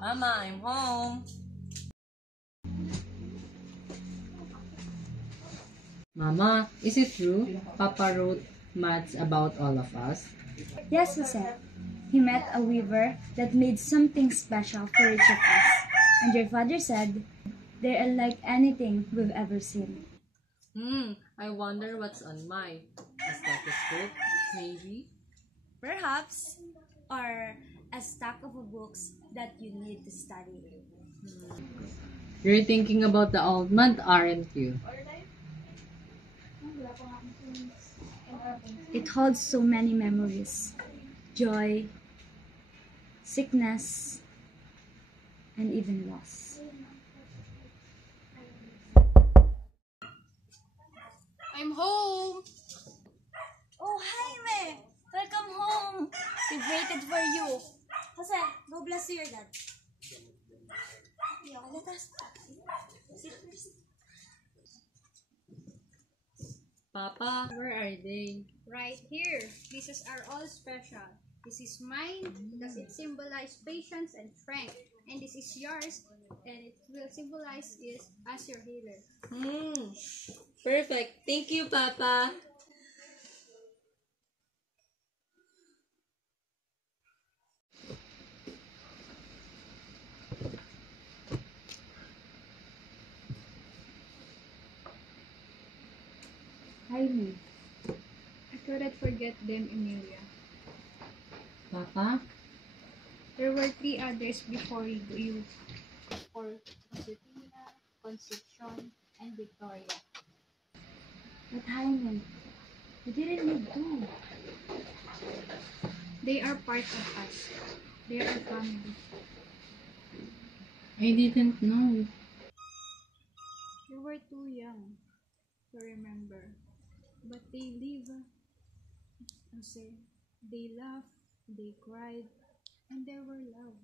Mama, I'm home. Mama, is it true Papa wrote maths about all of us? Yes, Jose. He met a weaver that made something special for each of us. And your father said, they are like anything we've ever seen. I wonder what's on my stethoscope, maybe? Perhaps, or a stack of books that you need to study. You're thinking about the old month, aren't you? It holds so many memories, joy, sickness, and even loss. I'm home! Oh, Jaime! Welcome home! We've waited for you. Jose, go bless your dad. Yeah, let us sit first. Papa, where are they? Right here. This is our all special. This is mine because it symbolizes patience and strength. And this is yours and it will symbolize is as your healer. Perfect. Thank you, Papa. Jaime. I couldn't forget them, Emilia. Papa? There were 3 others before you. For Josefina, Concepcion, and Victoria. But Jaime, you didn't need to. They are part of us. They are family. I didn't know. You were too young to remember. But they live. Jose, they laughed, they cried, and they were loved.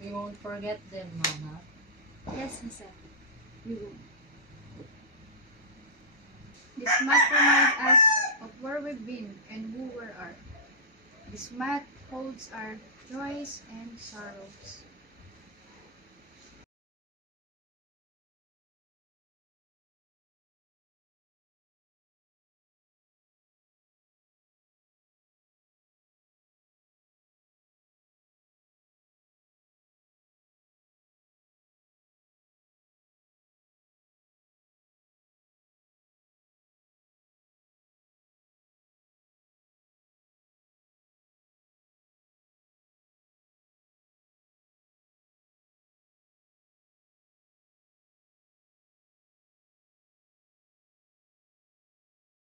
We won't forget them, Mama. Yes, Jose. You will. This mat reminds us of where we've been and who we are. This mat holds our joys and sorrows.